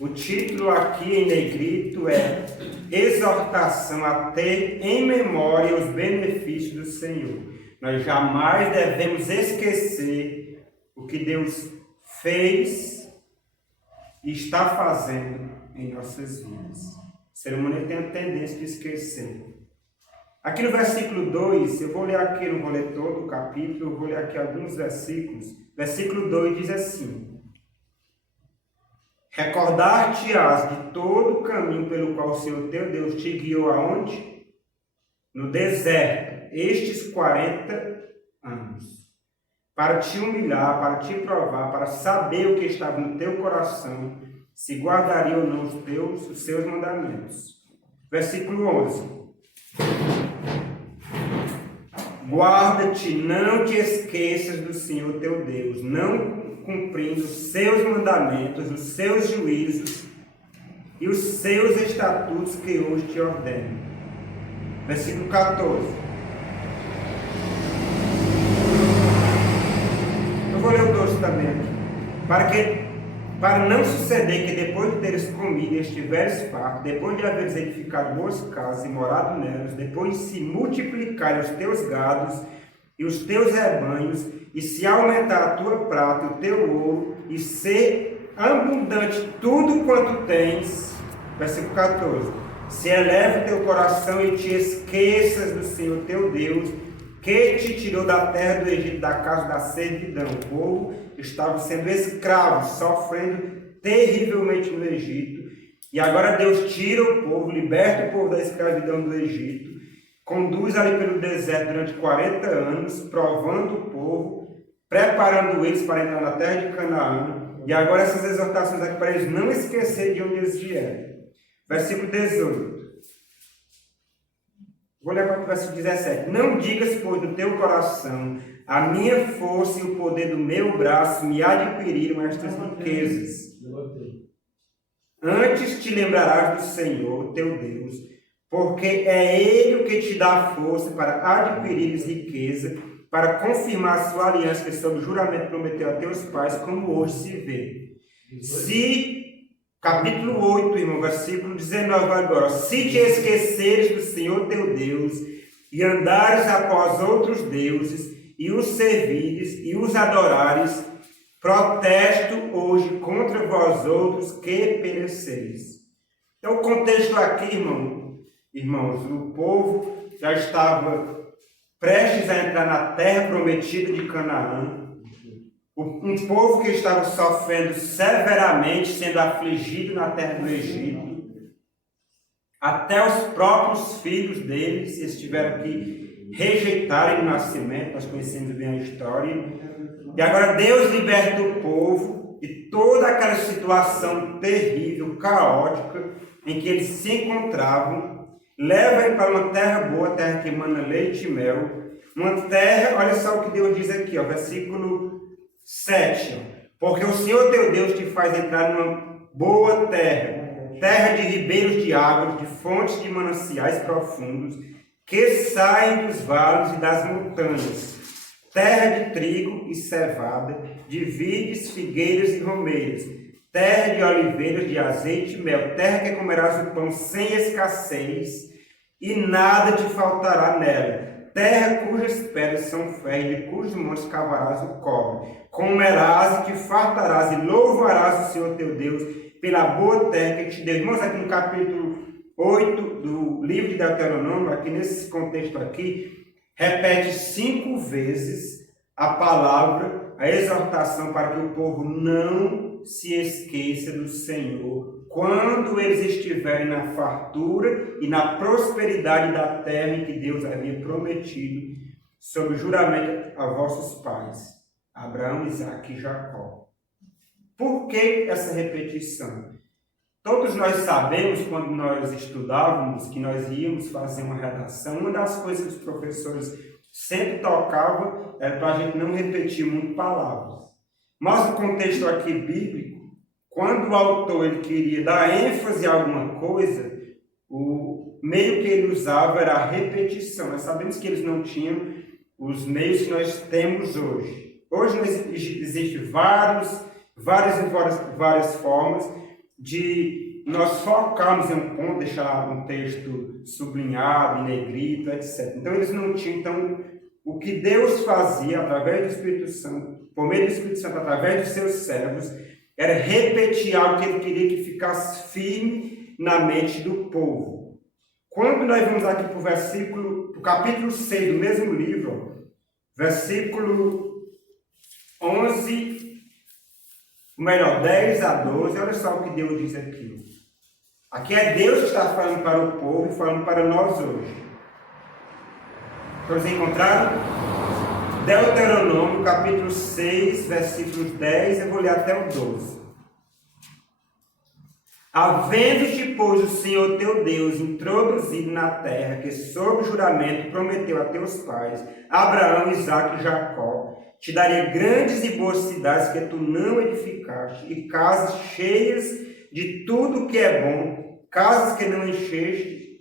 O título aqui em negrito é Exortação a ter em memória os benefícios do Senhor. Nós jamais devemos esquecer o que Deus fez e está fazendo em nossas vidas. O ser humano tem a tendência de esquecer. Aqui no versículo 2, eu vou ler aqui, não vou ler todo o capítulo, eu vou ler aqui alguns versículos. Versículo 2 diz assim: Recordar-te-ás de todo o caminho pelo qual o Senhor teu Deus te guiou aonde? No deserto, estes 40 anos, para te humilhar, para te provar, para saber o que estava no teu coração, se guardaria ou não os seus mandamentos. Versículo 11. Guarda-te, não te esqueças do Senhor teu Deus, não cumprindo os seus mandamentos, os seus juízos e os seus estatutos que hoje te ordeno. Versículo 14. Eu vou ler o 12 também aqui. Para não suceder que depois de teres comido e estiveres farto, depois de haveres edificado boas casas e morado nelas, depois de se multiplicarem os teus gados e os teus rebanhos, e se aumentar a tua prata e o teu ouro, e ser abundante tudo quanto tens, versículo 14, se eleva o teu coração e te esqueças do Senhor teu Deus, que te tirou da terra do Egito, da casa da servidão. O povo estava sendo escravo, sofrendo terrivelmente no Egito, e agora Deus tira o povo, liberta o povo da escravidão do Egito, conduz ali pelo deserto durante 40 anos, provando o povo, preparando eles para entrar na terra de Canaã, e agora essas exortações aqui para eles não esquecerem de onde eles vieram. Versículo 18. Vou ler para o versículo 17. Não digas, pois, no teu coração, a minha força e o poder do meu braço me adquiriram estas riquezas. Antes te lembrarás do Senhor, teu Deus, porque é Ele o que te dá força para adquirires riqueza, para confirmar a sua aliança que sob juramento prometeu a teus pais, como hoje se vê. Capítulo 8, irmão, versículo 19 agora. Se te esqueceres do Senhor teu Deus, e andares após outros deuses, e os servires, e os adorares, protesto hoje contra vós outros que pereceis. Então o contexto aqui, irmãos, o povo já estava prestes a entrar na terra prometida de Canaã. Um povo que estava sofrendo severamente, sendo afligido na terra do Egito. Até os próprios filhos deles, eles tiveram que rejeitarem o nascimento, nós conhecemos bem a história. E agora Deus liberta o povo de toda aquela situação terrível, caótica, em que eles se encontravam, leva ele para uma terra boa, terra que emana leite e mel. Uma terra, olha só o que Deus diz aqui, versículo 7. Porque o Senhor teu Deus te faz entrar numa boa terra, terra de ribeiros de águas, de fontes de mananciais profundos, que saem dos vales e das montanhas, terra de trigo e cevada, de vides, figueiras e romeiros, terra de oliveiras, de azeite e mel, terra que comerás o pão sem escassez, e nada te faltará nela. Terra cujas pedras são ferro, de cujos montes cavarás o cobre. Comerás e te fartarás, e louvarás o Senhor teu Deus pela boa terra que te deu. Irmãos, aqui no capítulo 8 do livro de Deuteronômio, aqui nesse contexto aqui, repete 5 vezes a palavra, a exortação para que o povo não se esqueça do Senhor quando eles estiverem na fartura e na prosperidade da terra em que Deus havia prometido sob juramento a vossos pais, Abraão, Isaque e Jacó. Por que essa repetição? Todos nós sabemos, quando nós estudávamos, que nós íamos fazer uma redação, uma das coisas que os professores sempre tocavam era para a gente não repetir muito palavras. Mas o contexto aqui bíblico, quando o autor ele queria dar ênfase a alguma coisa, o meio que ele usava era a repetição. Nós sabemos que eles não tinham os meios que nós temos hoje. Hoje existem várias formas, de nós focarmos em um ponto, deixar um texto sublinhado, em negrito, etc. Então eles não tinham. Então, o que Deus fazia através do Espírito Santo, por meio do Espírito Santo, através dos seus servos, era repetir algo que ele queria que ficasse firme na mente do povo. Quando nós vamos aqui para o capítulo 6 do mesmo livro, versículo 11, melhor, 10 a 12, olha só o que Deus diz aqui. Aqui é Deus que está falando para o povo e falando para nós hoje. Todos encontraram? Deuteronômio, capítulo 6, versículos 10, eu vou ler até o 12. Havendo-te, pois, o Senhor teu Deus introduzido na terra, que sob juramento prometeu a teus pais, Abraão, Isaque e Jacó, te daria grandes e boas cidades que tu não edificaste, e casas cheias de tudo que é bom, casas que não encheste,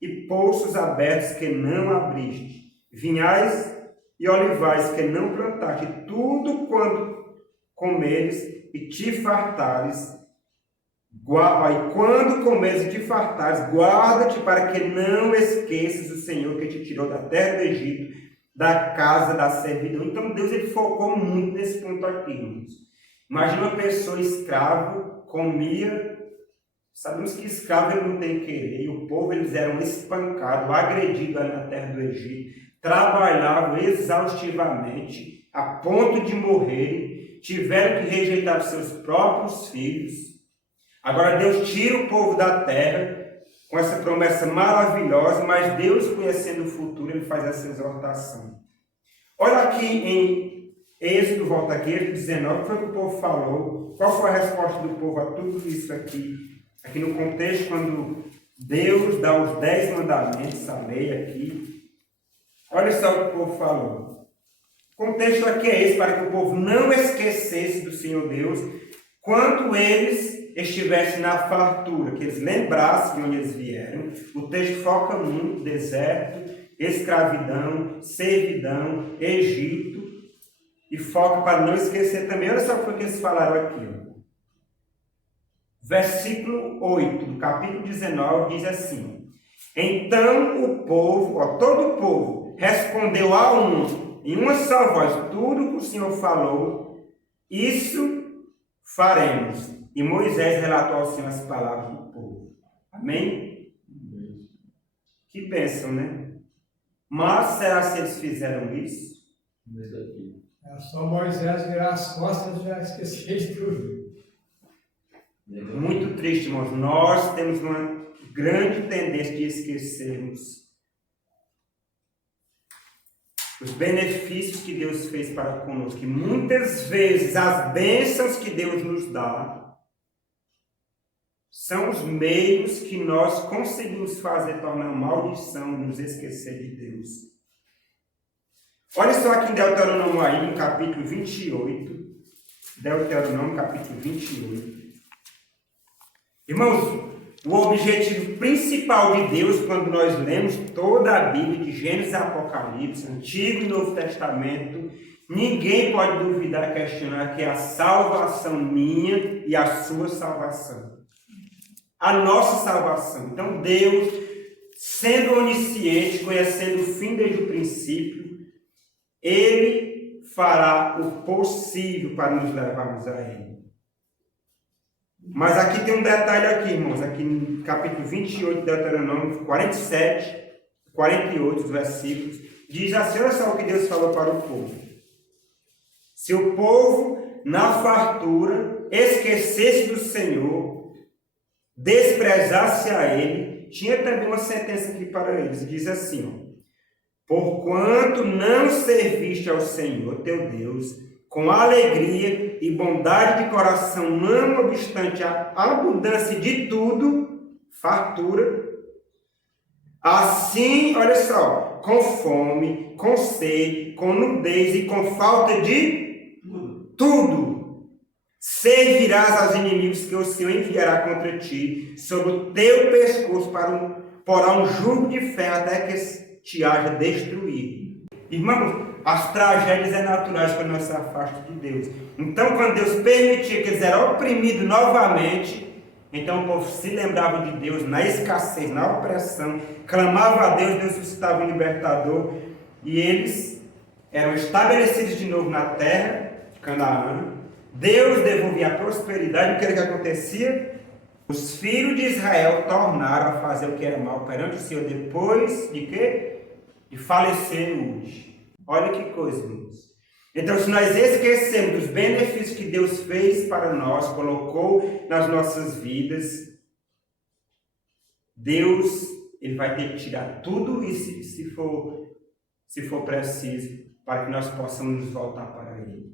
e poços abertos que não abriste, vinhais e olivais que não plantaste, tudo quanto comeres e te fartares, e quando comeres e te fartares, guarda-te para que não esqueças o Senhor que te tirou da terra do Egito, da casa da servidão. Então Deus ele focou muito nesse ponto aqui, irmãos. Imagina uma pessoa escrava, comia, sabemos que escravo ele não tem querer, e o povo eles eram espancados, agredidos ali na terra do Egito, trabalhavam exaustivamente, a ponto de morrer, tiveram que rejeitar os seus próprios filhos. Agora Deus tira o povo da terra com essa promessa maravilhosa, mas Deus, conhecendo o futuro, ele faz essa exortação. Olha aqui em Êxodo, volta aqui, Êxodo 19, o que foi que o povo falou? Qual foi a resposta do povo a tudo isso aqui? Aqui no contexto, quando Deus dá os 10 mandamentos, a lei aqui. Olha só o que o povo falou. O contexto aqui é esse, para que o povo não esquecesse do Senhor Deus, quando eles estivessem na fartura, que eles lembrassem de onde eles vieram. O texto foca muito: deserto, escravidão, servidão, Egito, e foca para não esquecer também. Olha só o que eles falaram aqui. Ó. Versículo 8 do capítulo 19 diz assim: então o povo, todo o povo, respondeu a um, em uma só voz, tudo que o Senhor falou, isso faremos. E Moisés relatou ao Senhor as palavras do povo. Amém? Que pensam, né? Mas será que eles fizeram isso? É só Moisés virar as costas e já esquecer de tudo. Muito triste, irmãos. Nós temos uma grande tendência de esquecermos os benefícios que Deus fez para conosco. E muitas vezes as bênçãos que Deus nos dá são os meios que nós conseguimos fazer tornar maldição e nos esquecer de Deus. Olha só aqui em Deuteronômio aí, no capítulo 28. Deuteronômio, capítulo 28. Irmãos, o objetivo principal de Deus, quando nós lemos toda a Bíblia, de Gênesis a Apocalipse, Antigo e Novo Testamento, ninguém pode duvidar, questionar que é a salvação minha e a sua salvação. A nossa salvação. Então Deus, sendo onisciente, conhecendo o fim desde o princípio, Ele fará o possível para nos levarmos a Ele. Mas aqui tem um detalhe aqui, irmãos, aqui no capítulo 28 de Deuteronômio, 47, 48 os versículos, diz assim, olha só o que Deus falou para o povo. Se o povo, na fartura, esquecesse do Senhor, desprezasse a Ele, tinha também uma sentença aqui para eles, diz assim, ó, porquanto não serviste ao Senhor teu Deus com alegria e bondade de coração, não obstante a abundância de tudo, fartura, assim, olha só, com fome, com sede, com nudez e com falta de tudo, servirás aos inimigos que o Senhor enviará contra ti, sobre o teu pescoço porá um jugo de ferro até que te haja destruído. Irmãos, as tragédias é naturais para nós se afastar de Deus. Então, quando Deus permitia que eles eram oprimidos novamente, Então o povo se lembrava de Deus na escassez, na opressão, clamava a Deus, Deus suscitava um libertador, e eles eram estabelecidos de novo na terra de Canaã. Deus devolvia a prosperidade. O que era que acontecia? Os filhos de Israel tornaram a fazer o que era mal perante o Senhor depois de quê? De falecer hoje. Olha que coisa, irmãos. Então, se nós esquecemos dos benefícios que Deus fez para nós, colocou nas nossas vidas, Deus, Ele vai ter que tirar tudo isso se for preciso, para que nós possamos nos voltar para Ele.